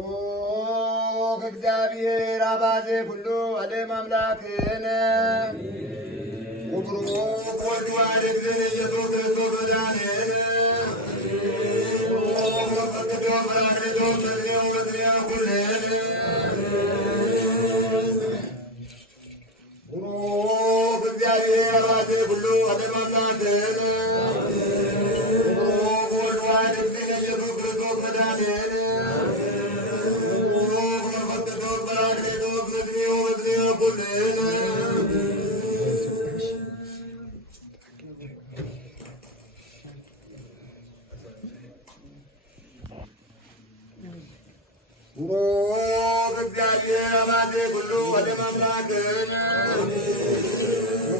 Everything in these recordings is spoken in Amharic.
ቡሩክ እግዚአብሔር አባዜ ኩሉ ዓለም አምላክነ ወቡሩክ ወልድ ዋሕድ እግዝእነ ኢየሱስ ክርስቶስ መድኃኒነ ቡሩክ ቅዱስ ጰራቅሊጦስ በዝኔሁ በዝኔሁ ኩልነ ቡሩክ እግዚአብሔር አባዜ ኩሉ ዓለም አምላክነ ቡሩክ ወልድ ዋሕድ እግዝእነ ኢየሱስ ክርስቶስ መድኃኒነ ቡሩክ እግዚአብሔር አባዜ ኩሉ ዓለም አምላክነ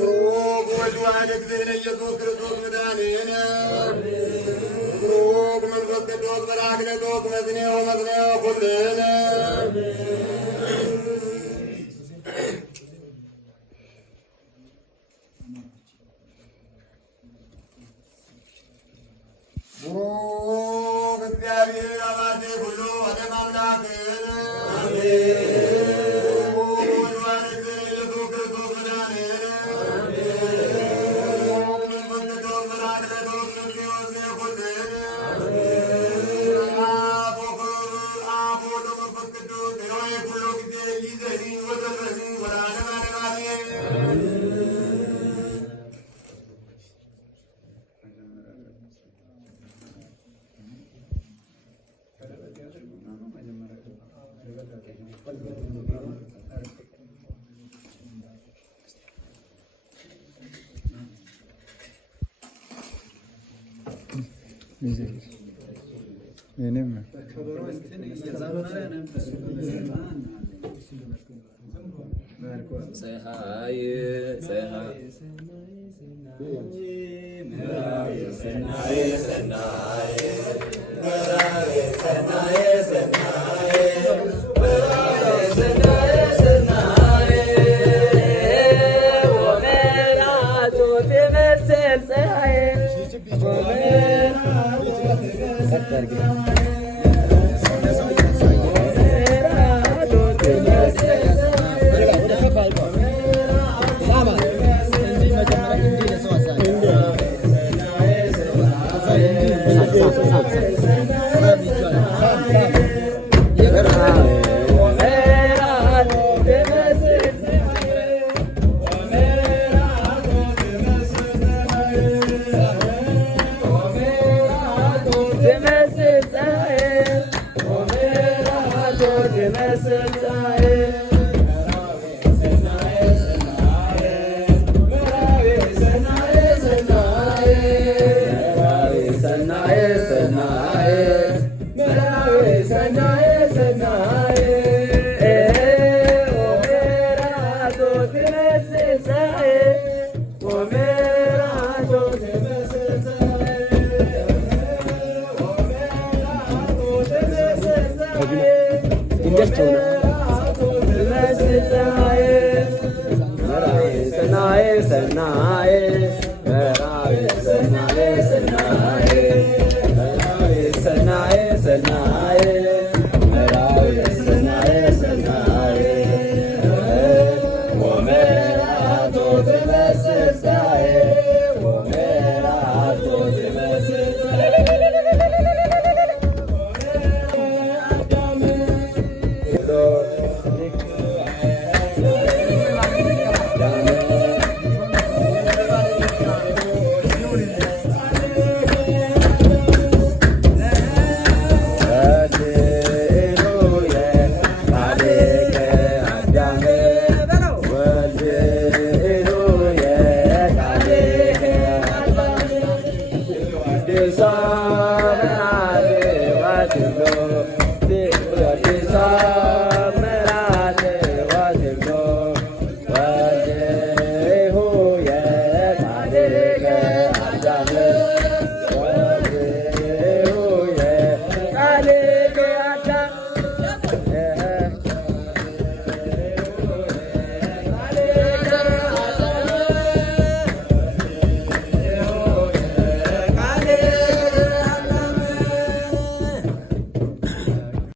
ቡሩክ ወልድ ዋሕድ እግዝእነ ኢየሱስ ክርስቶስ መድኃኒነ ቡሩክ መንፈስ ቅዱስ ጰራቅሊጦስ በዝኔሁ በዝኔሁ ኩልነ ቡሩክ እግዚአብሔር አባዜ ኩሉ ዓለም አምላክነ ቡሩክ ወልድ ዋሕድ እግዝእነ ኢየሱስ ክርስቶስ መድኃኒነ ቡሩክ መንፈስ ቅዱስ ጰራቅሊጦስ በዝኔሁ በዝኔሁ ኩልነ አብ ወወልድ ወመንፈስ ቅዱስ ሄሮዬ ኩሎ ጊዜ ይእዜኒ ወዘልፈኒ ወለዓለመ ዓለም አሜን። Benim mi? ፀሐይ ፀሐይ Sanae